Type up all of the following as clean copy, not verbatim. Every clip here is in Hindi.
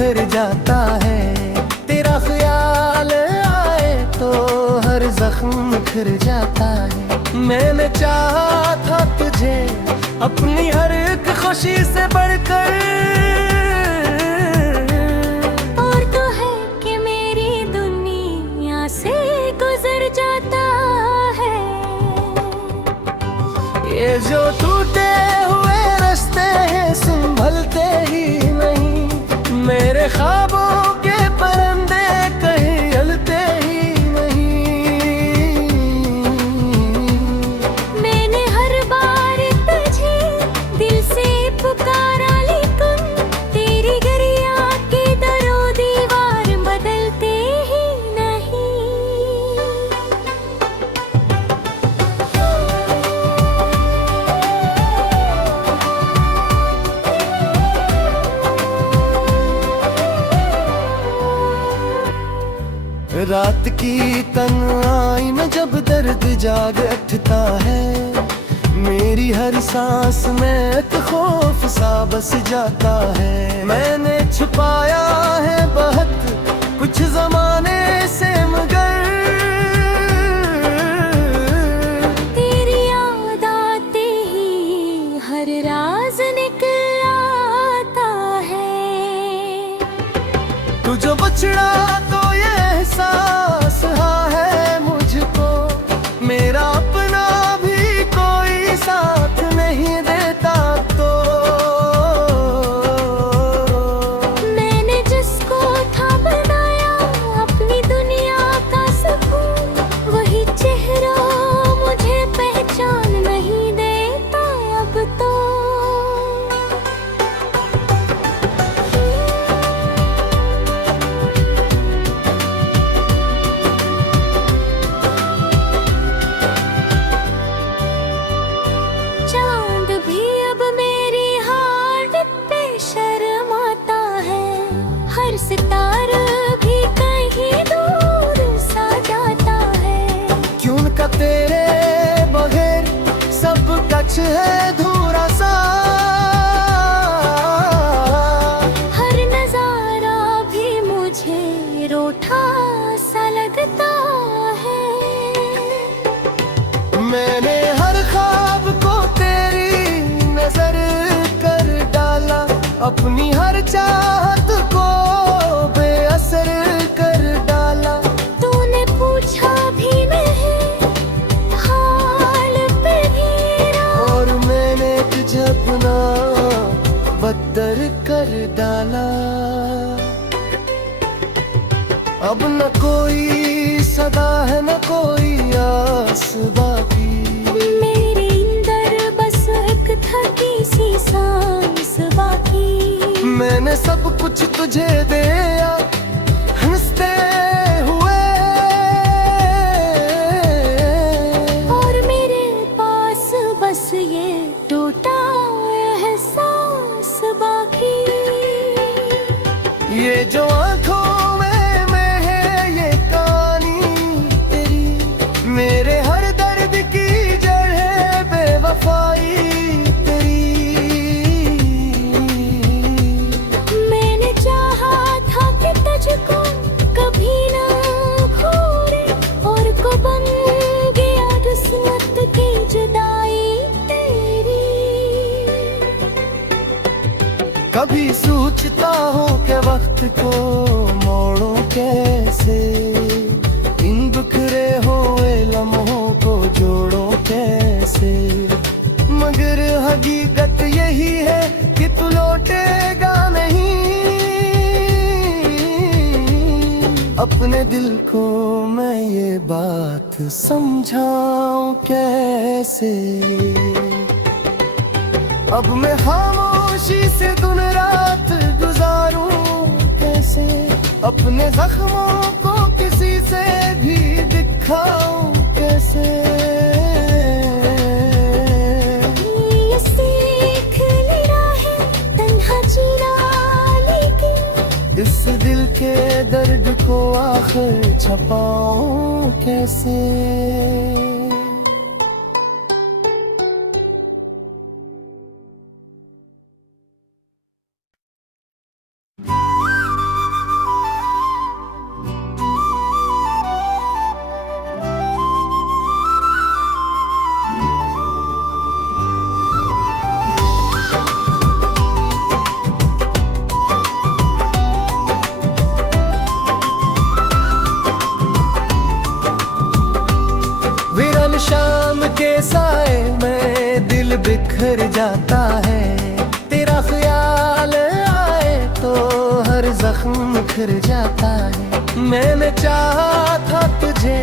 बिखर जाता है। तेरा ख्याल आए तो हर जख्म निखर जाता है। मैंने चाहा था तुझे अपनी हर एक खुशी से बढ़कर, और तो है कि मेरी दुनिया से गुजर जाता है। ये जो टूटे हुए रास्ते हैं संभलते ही नहीं। मेरे ख्वाबों के परिंदे कहीं हलते ही नहीं। मैंने हर बार तुझे दिल से पुकारा, लेकिन तेरी गरिया के दरो दीवार बदलते ही नहीं। रात की तन्हाई में जब दर्द जाग उठता है, मेरी हर सांस में एक खौफ सा बस जाता है। मैंने छुपाया है बहुत कुछ जमाने से, मगर तेरी याद आते ही हर राज निकल आता है। तू जो बछड़ा तो ये एहसास है मुझको, मेरा अपना भी कोई साथ नहीं देता तो। मैंने जिसको था बनाया अपनी दुनिया का सुकून, वही चेहरा मुझे पहचान नहीं देता अब तो। चांद भी अब मेरी हार्ट पे शर्माता है। हर सितारा भी कहीं दूर सा जाता है। क्यों का तेरे बगैर सब कुछ है धूरा सा। हर नजारा भी मुझे रूठा सा लगता है। मैंने हर ख्वाब को तेरी नजर कर डाला, अपनी हर चाहत को बेअसर कर डाला। तूने पूछा भी नहीं हाल पे मेरा, और मैंने तुझे अपना बदतर कर डाला। अब न कोई सदा है न कोई आस बाकी। मेरे अंदर बस एक थकी सी सांस बाकी। मैंने सब कुछ तुझे दिया हंसते हुए, और मेरे पास बस ये टूटा एहसास बाकी। ये जो आंखों में है ये कहानी तेरी। मेरे हर दर्द की जड़ है बेवफाई तेरी। मैंने चाहा था कि तुझको कभी ना खोए, और को बन गया किस्मत की जुदाई तेरी। कभी सोचता हूँ कि वक्त को मोड़ो कैसे, इन बिखरे हुए लम्हों को जोड़ो कैसे। मगर हकीकत यही है कि तू लौटेगा नहीं। अपने दिल को मैं ये बात समझाऊं कैसे। अब मैं खामोशी से दिन रात गुजारूं कैसे। अपने जख्मों को किसी से भी दिखाऊं कैसे। ये सीख लेना है तन्हा जीना, लेकिन इस दिल के दर्द को आखिर छपाऊं कैसे। शाम के साए में दिल बिखर जाता है, तेरा ख्याल आए तो हर जख्म खिर जाता है। मैंने चाहा था तुझे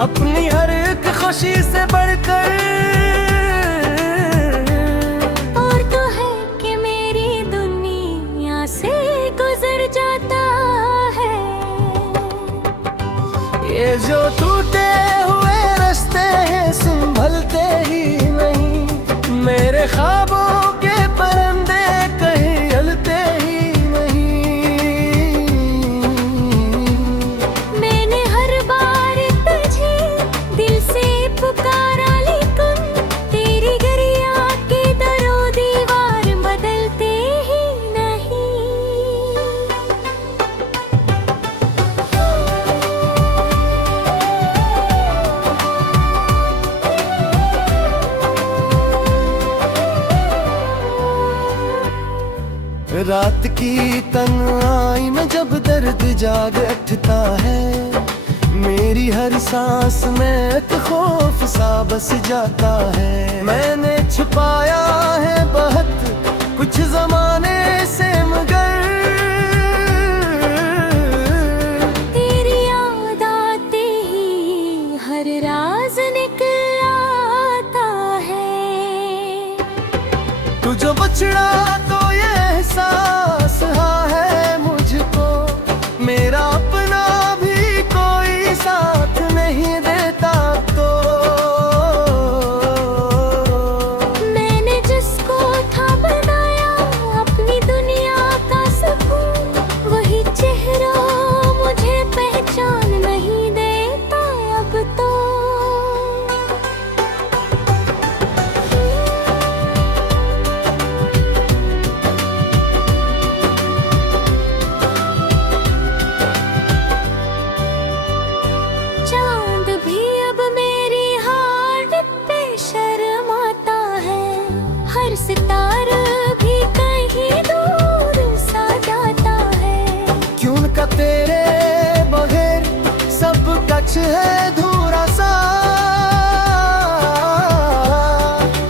अपनी हर एक खुशी से बढ़कर, और तो है कि मेरी दुनिया से गुजर जाता है। ये जो टूटे हुए रास्ते हैं संभलते ही नहीं, मेरे ख्वाबों के परिंदे कहीं हलते ही नहीं। मैंने हर बार तुझे दिल से पुकारा, लेकिन तेरी गरिया के दरो दीवार बदलते ही नहीं। रात की तन्हाई में जब दर्द जाग उठता है, मेरी हर सांस में एक खौफ सा बस जाता है। मैंने छुपाया है बहुत कुछ जमाने से, मगर तेरी याद आते ही हर राज निकल आता है। तू जो बछड़ा तो ये एहसास है मुझको, मेरा अपना भी कोई साथ नहीं देता तो। मैंने जिसको था बनाया अपनी दुनिया का सुकून, वही चेहरा मुझे पहचान नहीं देता अब तो। चांद भी अब मेरी हार्ट पे शर्माता है, हर सितारा भी कहीं दूर सा जाता है। क्यों का तेरे बगैर सब कुछ है धूरा सा,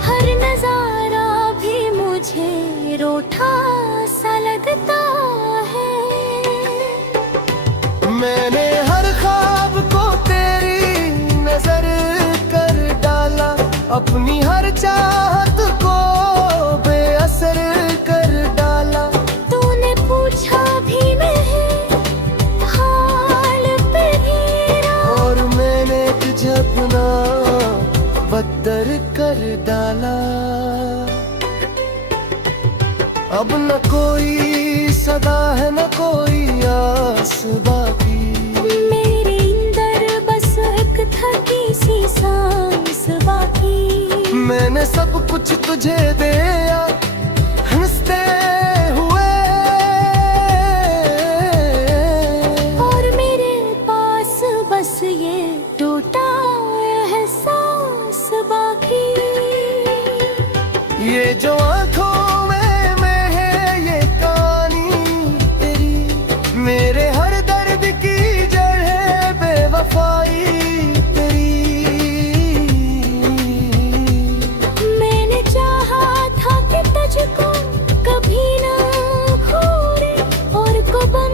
हर नजारा भी मुझे रूठा सा लगता है। मैंने हर ख्वाब को तेरी नजर कर डाला, अपनी हर चाहत को बेअसर कर डाला। तूने पूछा भी नहीं हाल पे मेरा, और मैंने तुझे अपना बदतर कर डाला। अब न कोई सदा है न कोई आस बाकी, मेरे अंदर बस एक थकी सी सांस बाकी। मैंने सब कुछ तुझे दिया हंसते हुए, और मेरे पास बस ये टूटा एहसास बाकी। ये जो आंखों में है ये कहानी तेरी, मेरे हर दर्द की जड़ है बेवफाई तेरी। मैंने चाहा था कि तुझको कभी ना खोए, और को बन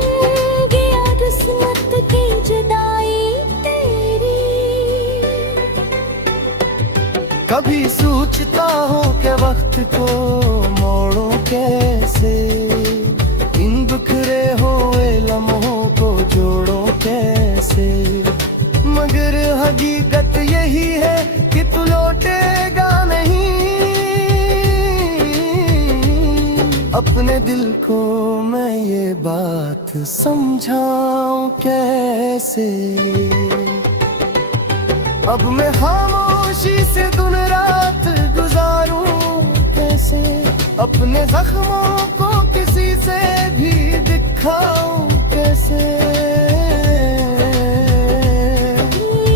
गया किस्मत की जुदाई तेरी। कभी सोचता हूँ कि वक्त को मोड़ो कैसे, इन बिखरे हुए लम्हों को जोड़ो कैसे, मगर हकीकत यही है कि तू लौटेगा नहीं। अपने दिल को मैं ये बात समझाऊं कैसे, अब मैं खामोशी से दिन रात गुजारूं कैसे, अपने जख्मों को किसी से भी दिखाऊं कैसे।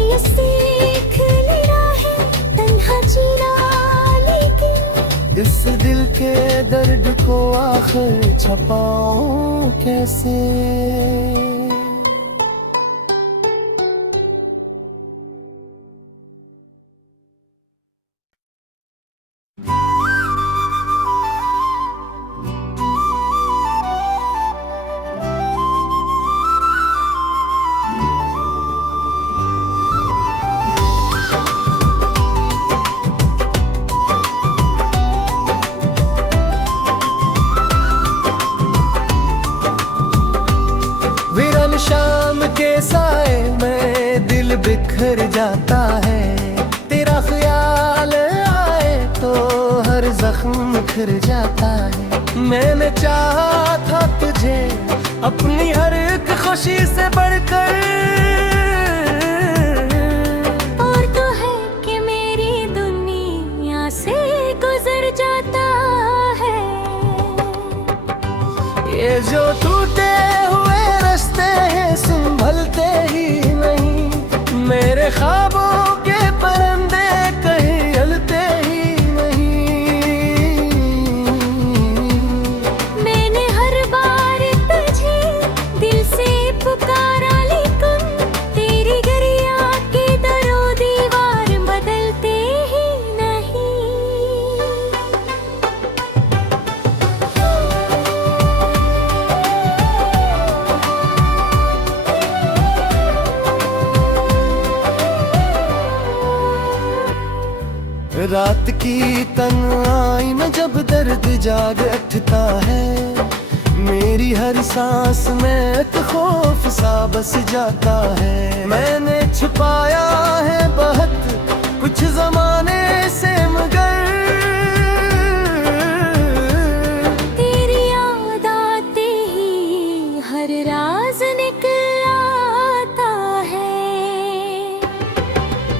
ये सीख लेना है तन्हा जीना, लेकिन इस दिल के दर्द को आखिर छपाऊं कैसे। आए मैं दिल बिखर जाता है, तेरा ख्याल आए तो हर जख्म बिखर जाता है। मैंने चाहा था तुझे अपनी हर एक खुशी से बढ़कर, और तो है कि मेरी दुनिया से गुजर जाता है। ये जो टूटे हुए रास्ते हैं संभलते ही नहीं, मेरे ख्वाबों के परिंदे कहीं हलते ही नहीं। मैंने हर बार तुझे दिल से पुकारा, लेकिन तेरी गरिया के दरो दीवार बदलते ही नहीं। रात की तन्हाई में जब दर्द जाग उठता है, मेरी हर सांस में एक खौफ सा बस जाता है। मैंने छुपाया है बहुत कुछ जमाने से, मगर तेरी याद आते ही हर राज निकल आता है।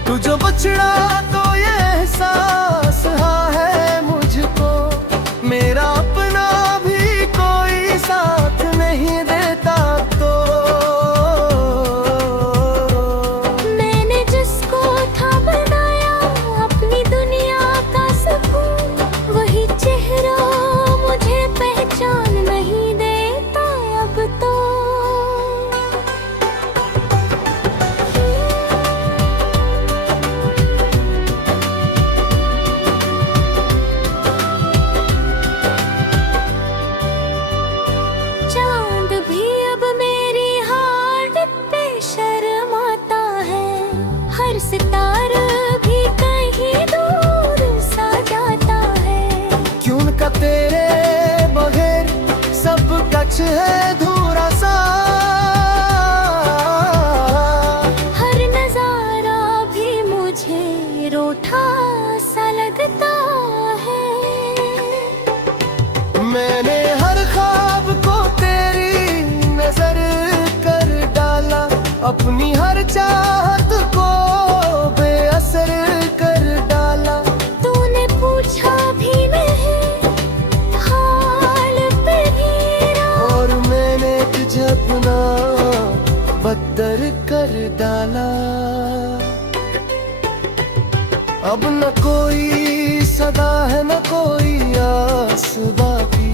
तू जो बछड़ा तो ये एहसास है मुझको, मेरा अपना भी कोई साथ नहीं देता तो। मैंने जिसको था बनाया अपनी दुनिया का सुकून, वही चेहरा मुझे पहचान नहीं देता अब तो। चांद भी अब मेरी हार्ट पे शर्माता है, हर सितारा भी कहीं दूर सा जाता है। क्यों का तेरे बगैर सब कुछ है धूरा सा, हर नजारा भी मुझे रूठा सा लगता है। मैंने हर ख्वाब को तेरी नजर कर डाला, अपनी हर चाहत को बेअसर कर डाला। तूने पूछा भी नहीं हाल पे मेरा, और मैंने तुझे अपना बदतर कर डाला। अब न कोई सदा है न कोई आस बाकी,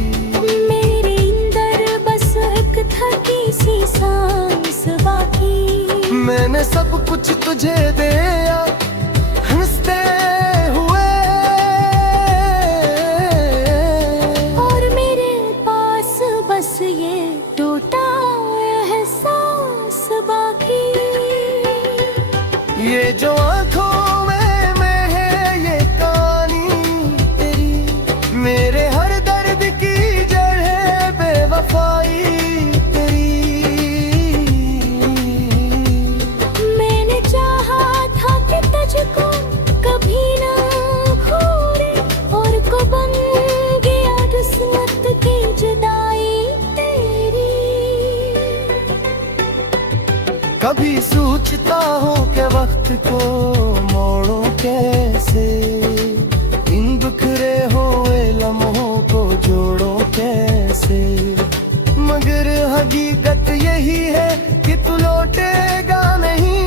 मेरे अंदर बस एक थकी सी सांस बाकी। मैंने सब कुछ तुझे दिया हंसते हुए, और मेरे पास बस ये टूटा एहसास बाकी। ये जो आंखों में है ये कहानी तेरी, मेरे हर दर्द की जड़ है बेवफाई तेरी। मैंने चाहा था कि तुझको कभी ना खोए, और को बन गया किस्मत की जुदाई तेरी। कभी सोचता हूँ कि वक्त को मोड़ो कैसे, इन बिखरे हुए लम्हों को जोड़ो कैसे, मगर हकीकत यही है कि तू लौटेगा नहीं।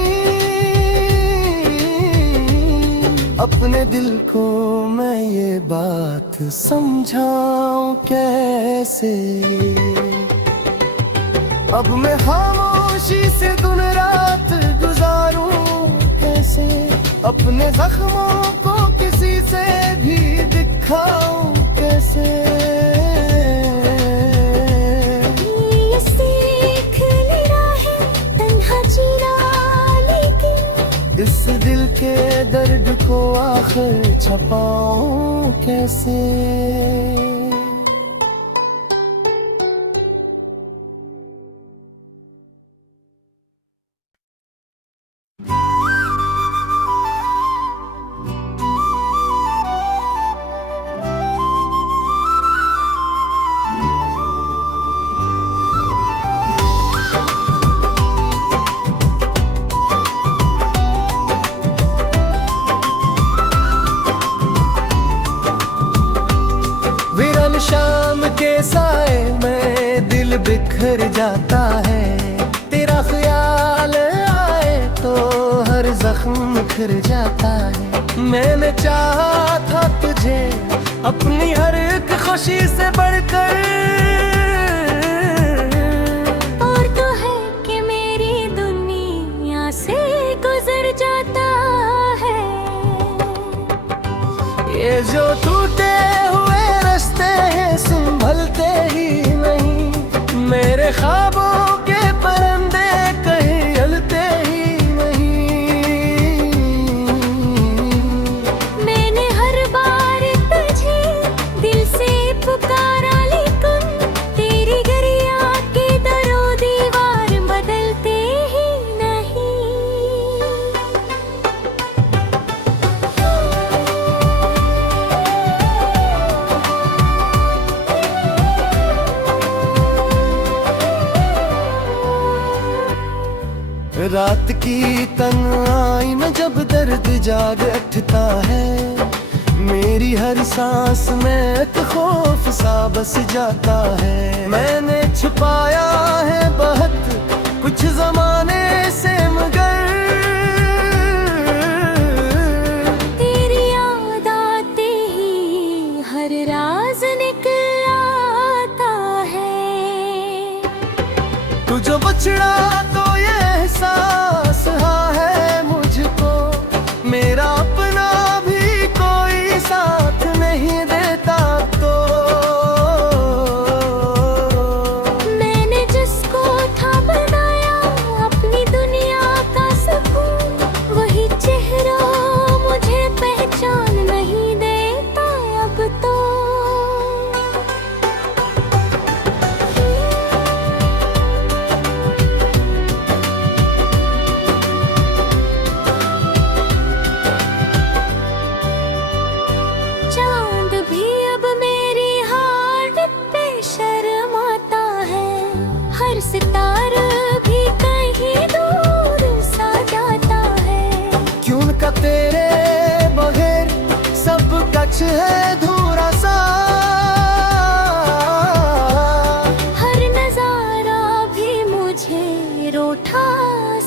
अपने दिल को मैं ये बात समझाऊं कैसे, अब मैं खामोशी से दिन रात गुजारूं कैसे, अपने जख्मों को किसी से भी दिखाऊं कैसे। ये सीख लेना है तन्हा जीना, लेकिन इस दिल के दर्द को आखिर छपाऊं कैसे। बिखर जाता है। तेरा ख्याल आए तो हर जख्म खिर जाता है। मैंने चाहा था तुझे अपनी हर एक खुशी से बढ़कर, और तो है कि मेरी दुनिया से गुजर जाता है। ये जो टूटे हुए रास्ते हैं संभलते ही नहीं। मेरे ख्वाबों के परिंदे कहीं हलते ही नहीं। मैंने हर बार तुझे दिल से पुकारा, लेकिन तेरी गरिया के दरो दीवार बदलते ही नहीं। रात की तन्हाई में जब दर्द जाग उठता है, मेरी हर सांस में एक खौफ सा बस जाता है। मैंने छुपाया है बहुत कुछ जमाने से, मगर तेरी याद आते ही हर राज निकल आता है। तू जो बछड़ा तो ये एहसास है मुझको, मेरा अपना भी कोई साथ नहीं देता तो। मैंने जिसको था बनाया अपनी दुनिया का सुकून, वही चेहरा मुझे पहचान नहीं देता अब तो। चांद भी अब मेरी हार्ट पे शर्माता है। हर सितारा भी कहीं दूर सा जाता है। क्यों का तेरे बगैर सब कुछ है धूरा सा। हर नजारा भी मुझे रूठा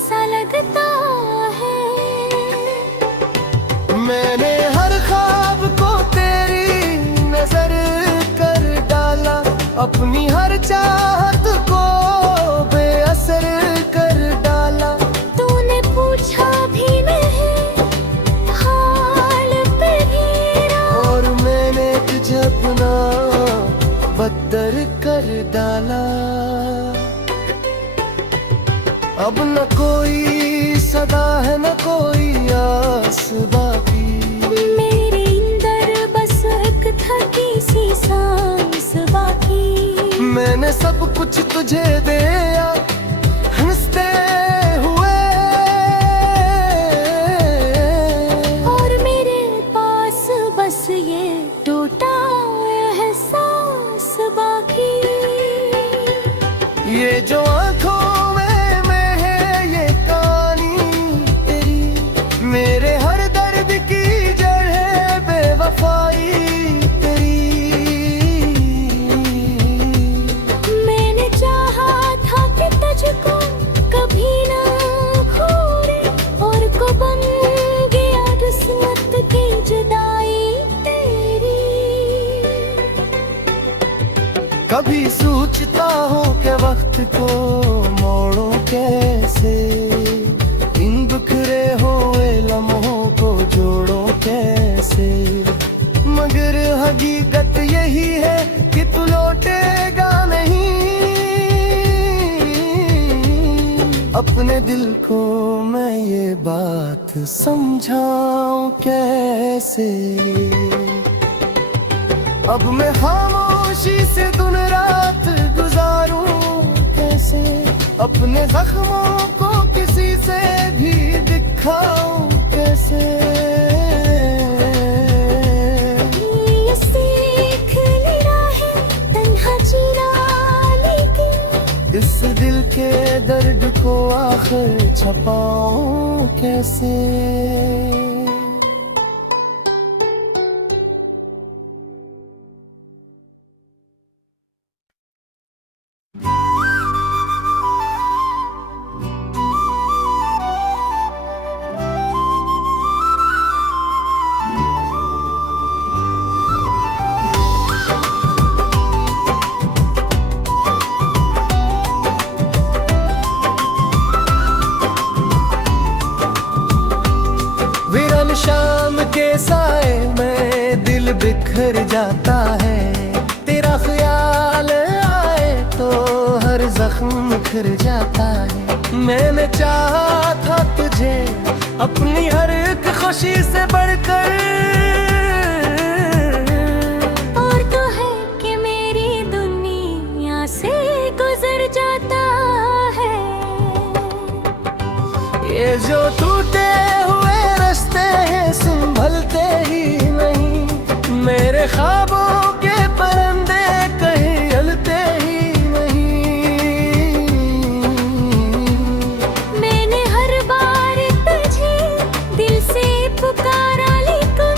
सा लगता है। मैंने हर ख्वाब को तेरी नजर कर डाला, अपनी हर चाहत को बेअसर कर डाला। तूने पूछा भी नहीं हाल पे मेरा, और मैंने तुझे अपना बदतर कर डाला। अब न कोई सदा है न कोई आस बाकी। मेरे अंदर बस एक थकी सी सांस बाकी। मैंने सब कुछ तुझे दिया हंसते हुए, और मेरे पास बस ये टूटा एहसास बाकी। ये जो आंखों में है ये कहानी तेरी, मेरे हर दर्द की जड़ है बेवफाई तेरी। मैंने चाहा था कि तुझको कभी ना खोए, और को बन गया किस्मत की जुदाई तेरी। कभी सोचता हूँ के वक्त को मोड़ो कैसे, इन बिखरे हुए लम्हों को जोड़ो कैसे। मगर हकीकत यही है कि तू लौटेगा नहीं। अपने दिल को मैं ये बात समझाऊं कैसे। अब मैं खामोशी से दिन रात गुजारूं कैसे। अपने जख्मों को किसी से भी दिखाऊं कैसे। ये सीख लेना है तन्हा जीना, लेकिन इस दिल के दर्द को आखिर छपाऊं कैसे। शाम के साए में दिल बिखर जाता है, तेरा ख्याल आए तो हर जख्म खिर जाता है। मैंने चाहा था तुझे अपनी हर एक खुशी से बढ़कर, और तो है कि मेरी दुनिया से गुजर जाता है। ये जो टूटे हुए रास्ते हैं संभलते ही नहीं, मेरे ख्वाबों के परिंदे कहीं हलते ही नहीं। मैंने हर बार तुझे दिल से पुकारा, लेकिन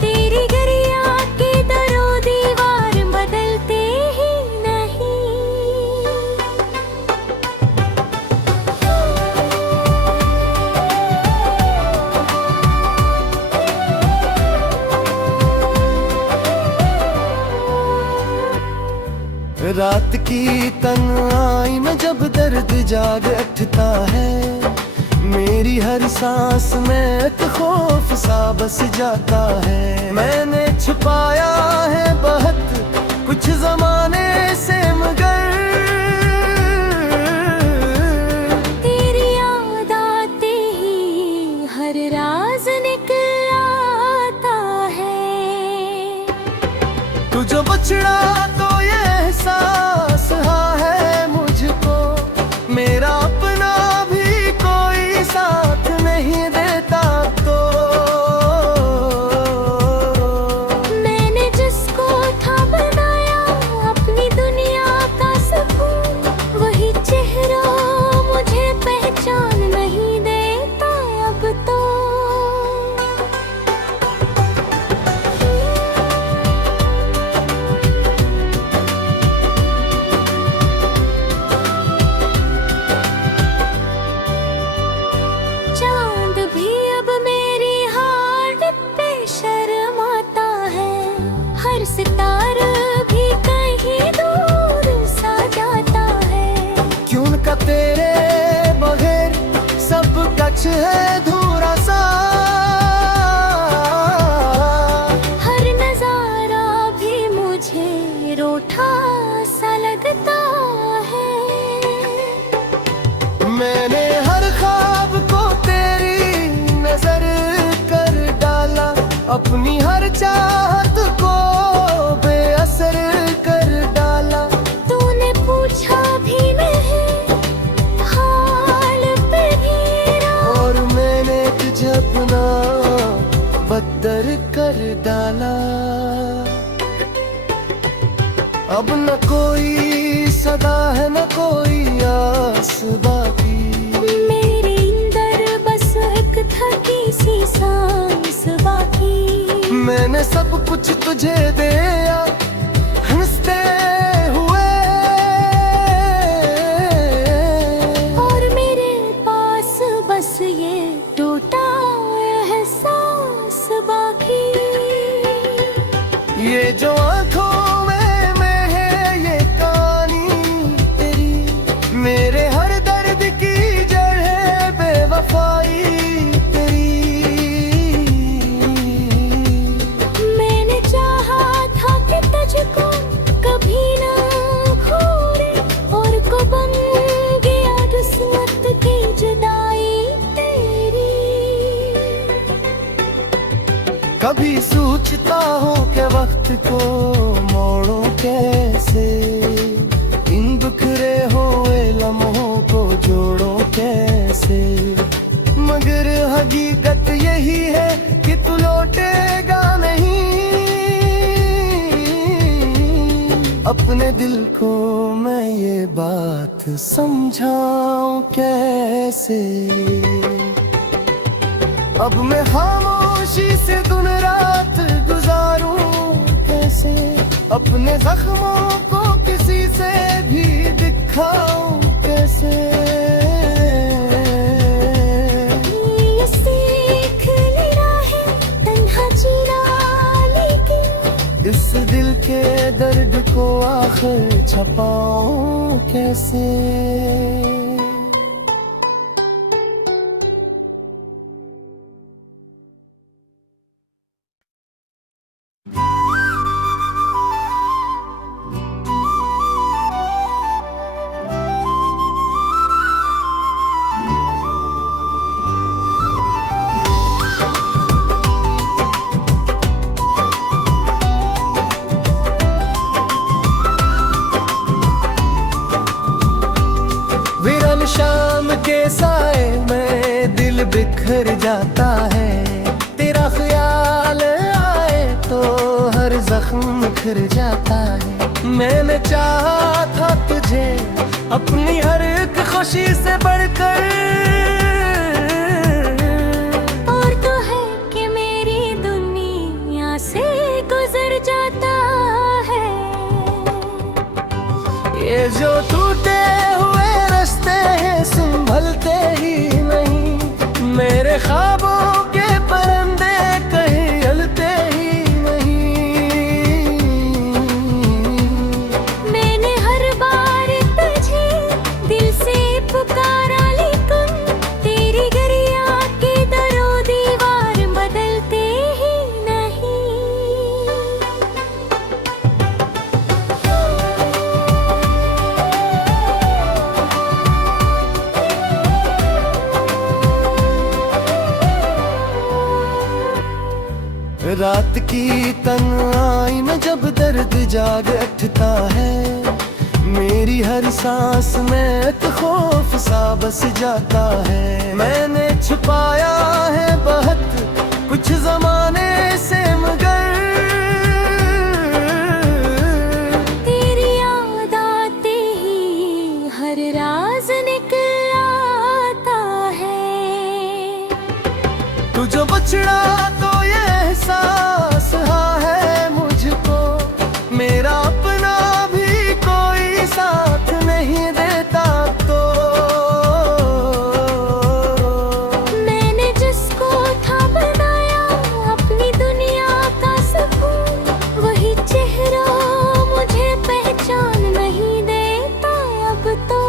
तेरी गरिया के दरो दीवार बदलते ही नहीं। रात की तन्हाई में जब दर्द जाग उठता है, मेरी हर सांस में एक खौफ सा बस जाता है। मैंने छुपाया है बहुत कुछ जमाने से, मगर तेरी याद आते ही हर राज निकल आता है। तू जो बछड़ा तो ये एहसास है मुझको, मेरा अपना भी कोई साथ नहीं देता तो। मैंने जिसको था बनाया अपनी दुनिया का सुकून, वही चेहरा मुझे पहचान नहीं देता अब तो। चांद भी अब मेरी हार्ट पे शर्माता है, हर सितारा भी कहीं दूर सा जाता है। क्यों का तेरे बगैर सब कुछ है धूरा सा, हर नजारा भी मुझे रूठा सा लगता है। मैंने हर ख्वाब को तेरी नजर कर डाला, अपनी हर चाहत को बेअसर कर डाला। तूने पूछा भी नहीं हाल पे मेरा, और मैंने तुझे अपना बदतर कर डाला। अब न कोई सदा है न कोई आस बाकी, मेरे अंदर बस एक थकी सी सांस बाकी। मैंने सब कुछ तुझे दिया हंसते हुए, और मेरे पास बस ये टूटा एहसास बाकी। ये जो आंखों में है ये कहानी तेरी, मेरे हर दर्द की जड़ है बेवफाई तेरी। मैंने चाहा था कि तुझको कभी ना खोए, और को बन गया किस्मत की जुदाई तेरी। कभी सोचता हूँ कि वक्त को मोड़ो कैसे, इन बिखरे हुए लम्हों को जोड़ो कैसे, मगर हकीकत यही है कि तू लौटेगा नहीं। अपने दिल को मैं ये बात समझाऊं कैसे, अब मैं खामोशी से दिन रात गुजारूं कैसे, अपने जख्मों को किसी से भी दिखाऊं कैसे। ये सीख लेना है तन्हा जीना, लेकिन इस दिल के दर्द को आखिर छपाऊं कैसे। बिखर जाता है। तेरा ख्याल आए तो हर जख्म खिर जाता है। मैंने चाहा था तुझे अपनी हर एक खुशी से बढ़कर, और तो है कि मेरी दुनिया से गुजर जाता है। ये जो टूटे हुए रास्ते हैं संभलते ही नहीं। मेरे ख्वाबों के परिंदे कहीं हलते ही नहीं। मैंने हर बार तुझे दिल से पुकारा, लेकिन तेरी गरिया के दरो दीवार बदलते ही नहीं। रात की तन्हाई में जब दर्द जाग उठता है, मेरी हर सांस में एक खौफ सा बस जाता है। मैंने छुपाया है बहुत कुछ जमाने से, मगर तेरी याद आते ही हर राज निकल आता है। तू जो बछड़ा तो ये एहसास हाँ है मुझको, मेरा अपना भी कोई साथ नहीं देता तो। मैंने जिसको था बनाया अपनी दुनिया का सुकून, वही चेहरा मुझे पहचान नहीं देता अब तो।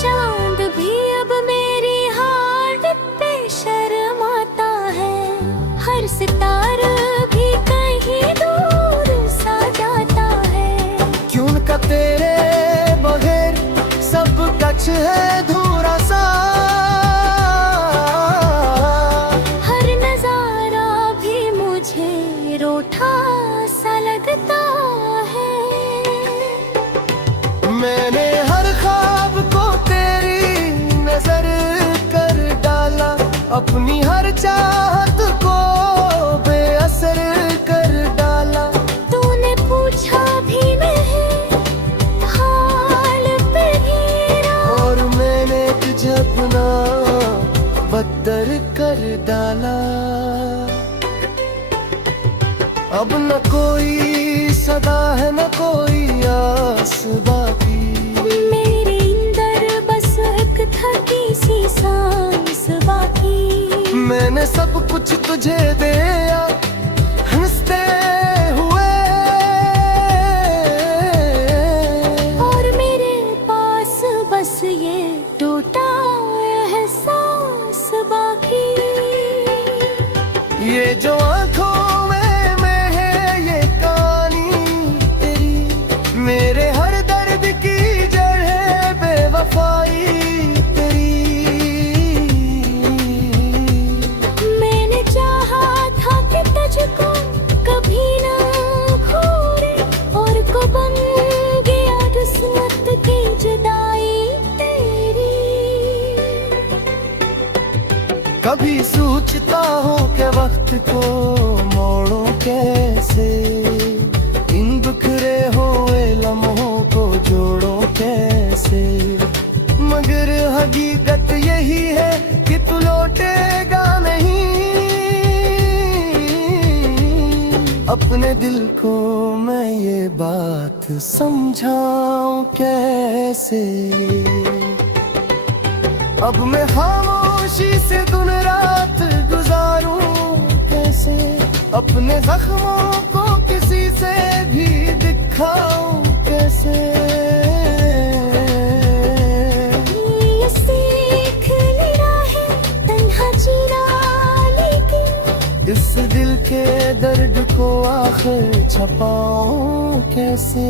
चांद भी अब मेरी हार्ट पे शर्माता है। हर सितारा भी कहीं दूर सा जाता है। क्यों का तेरे बगैर सब कुछ है धूरा सा। हर नजारा भी मुझे रूठा सा लगता है। मैंने हर ख्वाब को तेरी नजर कर डाला, अपनी हर चाहत को बेअसर कर डाला। तूने पूछा भी नहीं हाल पे हीरा, और मैंने तुझे अपना बदतर कर डाला। अब न कोई सदा है न कोई आस बाकी। मेरे अंदर बस एक थकी सी सांस बाकी। मैंने सब कुछ तुझे दिया हंसते हुए, और मेरे पास बस ये टूटा एहसास बाकी। ये जो आंखों में है ये कहानी तेरी, मेरे हर दर्द की जड़ है बेवफाई तेरी। मैंने चाहा था कि तुझको कभी ना खोए, और को बन गया किस्मत की जुदाई तेरी। कभी सोचता हूँ कि वक्त को मोड़ो कैसे, इन बिखरे हुए लम्हों को जोड़ो कैसे। मगर हकीकत यही है कि तू लौटेगा नहीं। अपने दिल को मैं ये बात समझाऊं कैसे। अब मैं खामोशी से दिन रात गुजारूं कैसे, अपने जख्मों को किसी से भी दिखाऊं कैसे। ये सीख लेना है तन्हा जीना, लेकिन इस दिल के दर्द को आखिर छपाऊं कैसे।